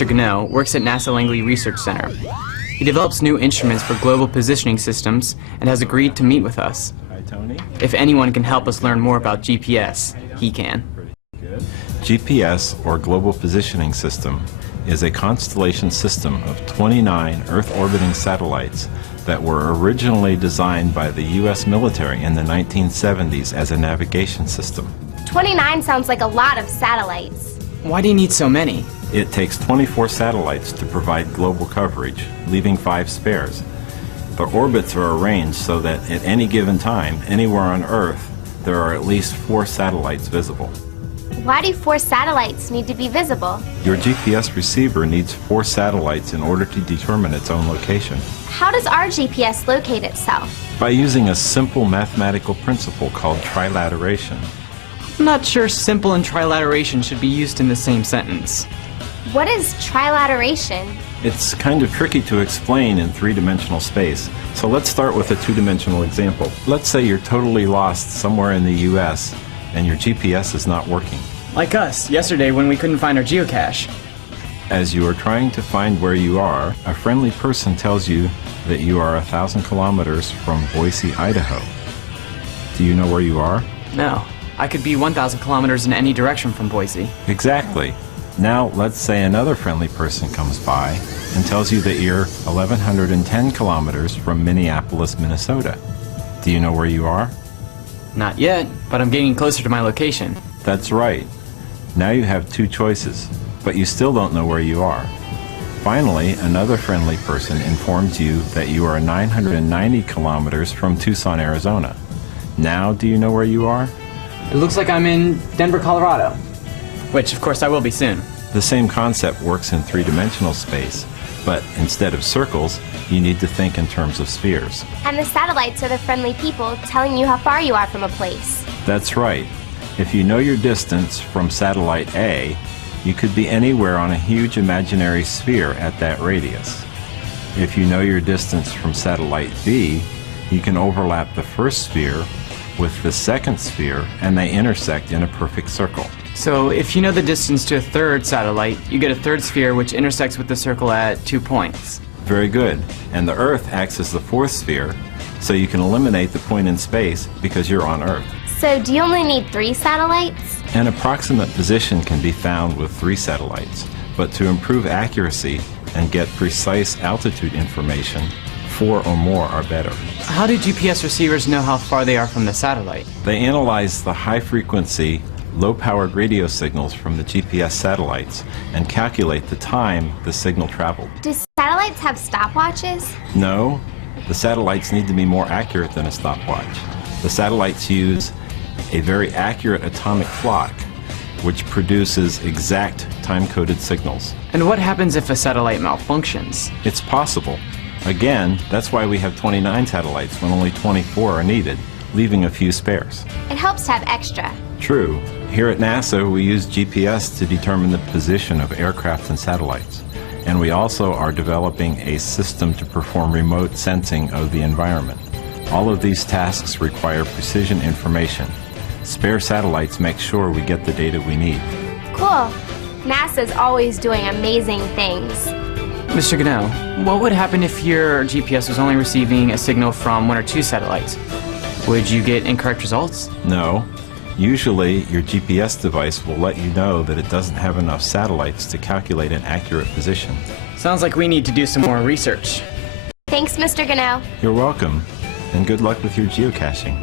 Mr. Gano works at NASA Langley Research Center. He develops new instruments for global positioning systems and has agreed to meet with us. Hi, Tony. If anyone can help us learn more about GPS, he can. Good. GPS, or Global Positioning System, is a constellation system of 29 Earth-orbiting satellites that were originally designed by the U.S. military in the 1970s as a navigation system. 29 sounds like a lot of satellites. Why do you need so many? It takes 24 satellites to provide global coverage, leaving 5 spares. The orbits are arranged so that at any given time, anywhere on Earth, there are at least 4 satellites visible. Why do 4 satellites need to be visible? Your GPS receiver needs 4 satellites in order to determine its own location. How does our GPS locate itself? By using a simple mathematical principle called trilateration. I'm not sure simple and trilateration should be used in the same sentence. What is trilateration? It's kind of tricky to explain in 3-dimensional space, so let's start with a 2-dimensional example. Let's say you're totally lost somewhere in the US and your GPS is not working. Like us, yesterday when we couldn't find our geocache. As you are trying to find where you are, a friendly person tells you that you are 1,000 kilometers from Boise, Idaho. Do you know where you are? No, I could be 1,000 kilometers in any direction from Boise. Exactly. Now, let's say another friendly person comes by and tells you that you're 1,110 kilometers from Minneapolis, Minnesota. Do you know where you are? Not yet, but I'm getting closer to my location. That's right. Now you have 2 choices, but you still don't know where you are. Finally, another friendly person informs you that you are 990 kilometers from Tucson, Arizona. Now, do you know where you are? It looks like I'm in Denver, Colorado. Which, of course, I will be soon. The same concept works in 3-dimensional space, but instead of circles, you need to think in terms of spheres. And the satellites are the friendly people telling you how far you are from a place. That's right. If you know your distance from satellite A, you could be anywhere on a huge imaginary sphere at that radius. If you know your distance from satellite B, you can overlap the first sphere with the second sphere, and they intersect in a perfect circle. So if you know the distance to a third satellite, you get a third sphere which intersects with the circle at 2 points. Very good. And the Earth acts as the 4th sphere, so you can eliminate the point in space because you're on Earth. So do you only need 3 satellites? An approximate position can be found with 3 satellites, but to improve accuracy and get precise altitude information, 4 or more are better. How do GPS receivers know how far they are from the satellite? They analyze the high-frequency, low-powered radio signals from the GPS satellites and calculate the time the signal traveled. Do satellites have stopwatches? No, the satellites need to be more accurate than a stopwatch. The satellites use a very accurate atomic clock, which produces exact time-coded signals. And what happens if a satellite malfunctions? It's possible. Again, that's why we have 29 satellites when only 24 are needed, leaving a few spares. It helps to have extra. True. Here at NASA, we use GPS to determine the position of aircraft and satellites. And we also are developing a system to perform remote sensing of the environment. All of these tasks require precision information. Spare satellites make sure we get the data we need. Cool. NASA's always doing amazing things. Mr. Gano, what would happen if your GPS was only receiving a signal from 1 or 2 satellites? Would you get incorrect results? No. Usually, your GPS device will let you know that it doesn't have enough satellites to calculate an accurate position. Sounds like we need to do some more research. Thanks, Mr. Gano. You're welcome, and good luck with your geocaching.